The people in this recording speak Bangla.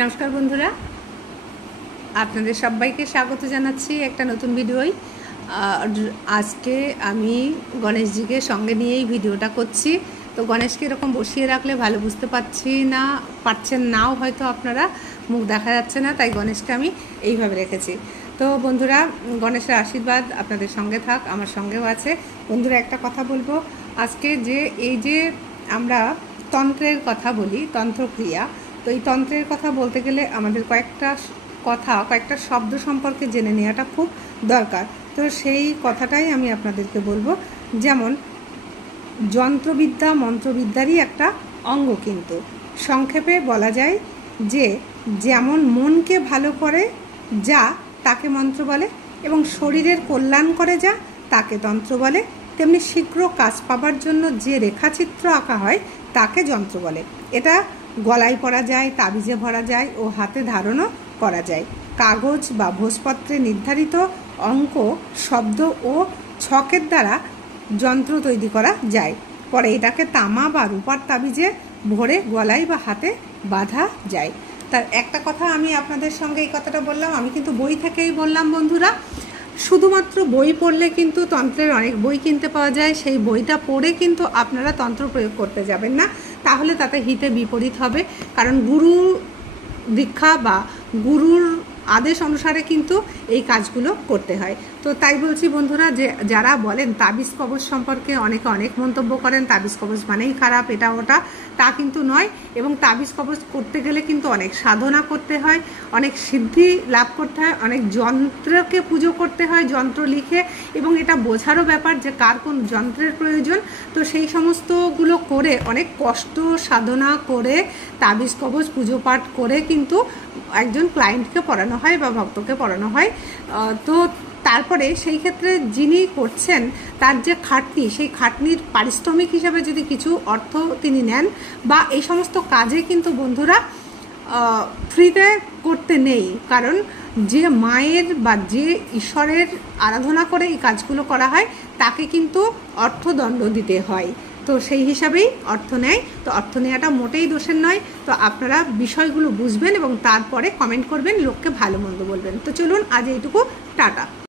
নমস্কার বন্ধুরা, আপনাদের সবাইকে স্বাগত জানাচ্ছি একটা নতুন ভিডিওয়। আজকে আমি গণেশজিকে সঙ্গে নিয়েই ভিডিওটা করছি। তো গণেশকে এরকম বসিয়ে রাখলে ভালো বুঝতে পারছেন নাও হয়তো আপনারা, মুখ দেখা যাচ্ছে না, তাই গণেশকে আমি এইভাবে রেখেছি। তো বন্ধুরা, গণেশের আশীর্বাদ আপনাদের সঙ্গে থাক, আমার সঙ্গেও আছে। বন্ধুরা, একটা কথা বলবো, আজকে এই যে আমরা তন্ত্রের কথা বলি, তন্ত্রক্রিয়া, তো এই তন্ত্রের কথা বলতে গেলে আমাদের কয়েকটা শব্দ সম্পর্কে জেনে নেওয়াটা খুব দরকার। তো সেই কথাটাই আমি আপনাদেরকে বলবো। যেমন যন্ত্রবিদ্যা মন্ত্রবিদ্যারই একটা অঙ্গ, কিন্তু সংক্ষেপে বলা যায় যে যেমন মনকে ভালো করে যা তাকে মন্ত্র বলে, এবং শরীরের কল্যাণ করে যা তাকে তন্ত্র বলে, তেমনি শীঘ্র কাজ পাবার জন্য যে রেখাচিত্র আঁকা হয় তাকে যন্ত্র বলে। এটা গলায় পরা যায়, তাবিজে ভরা যায় ও হাতে ধারণও করা যায়। কাগজ বা ভোজপত্রে নির্ধারিত অঙ্ক, শব্দ ও ছকের দ্বারা যন্ত্র তৈরি করা যায়। পরে এটাকে তামা বা রূপার তাবিজে ভরে গলায় বা হাতে বাঁধা যায়। তার একটা কথা আমি আপনাদের সঙ্গে এই কথাটা বললাম, আমি কিন্তু বই থেকেই বললাম বন্ধুরা। শুধুমাত্র বই পড়লে কিন্তু তন্ত্রের অনেক বই কিনতে পাওয়া যায়, সেই বইটা পড়ে কিন্তু আপনারা তন্ত্র প্রয়োগ করতে যাবেন না, তাহলে তাতে হিতে বিপরীত হবে। কারণ গুরু দীক্ষা বা গুরুর আদেশ অনুসারে কিন্তু এই কাজগুলো করতে হয়। তো তাই বলছি বন্ধুরা, যে যারা বলেন তাবিজ কবজ সম্পর্কে অনেকে অনেক মন্তব্য করেন, তাবিজ কবজ মানেই খারাপ, এটা ওটা, তা কিন্তু নয়। এবং তাবিজ কবজ করতে গেলে কিন্তু অনেক সাধনা করতে হয়, অনেক সিদ্ধি লাভ করতে হয়, অনেক যন্ত্রকে পুজো করতে হয়, যন্ত্র লিখে, এবং এটা বোঝারও ব্যাপার যে কার কোন যন্ত্রের প্রয়োজন। তো সেই সমস্তগুলো করে অনেক কষ্ট সাধনা করে তাবিজ কবজ পুজো পাঠ করে কিন্তু একজন ক্লায়েন্টকে পড়ানো হয় বা ভক্তকে পড়ানো হয়। তো তারপরে সেই ক্ষেত্রে যিনি করছেন তার যে খাটনি, সেই খাটনির পারিশ্রমিক হিসাবে যদি কিছু অর্থ তিনি নেন, বা এই সমস্ত কাজে কিন্তু বন্ধুরা ফ্রিতে করতে নেই। কারণ যে মায়ের বা যে ঈশ্বরের আরাধনা করে এই কাজগুলো করা হয় তাকে কিন্তু অর্থদণ্ড দিতে হয়। তো সেই হিসাবেই অর্থ নেয়। তো অর্থ নেওয়াটা মোটেই দোষের নয়। তো আপনারা বিষয়গুলো বুঝবেন এবং তারপরে কমেন্ট করবেন, লোককে ভালো মন্দ বলবেন। তো চলুন আজ এইটুকু, টাটা।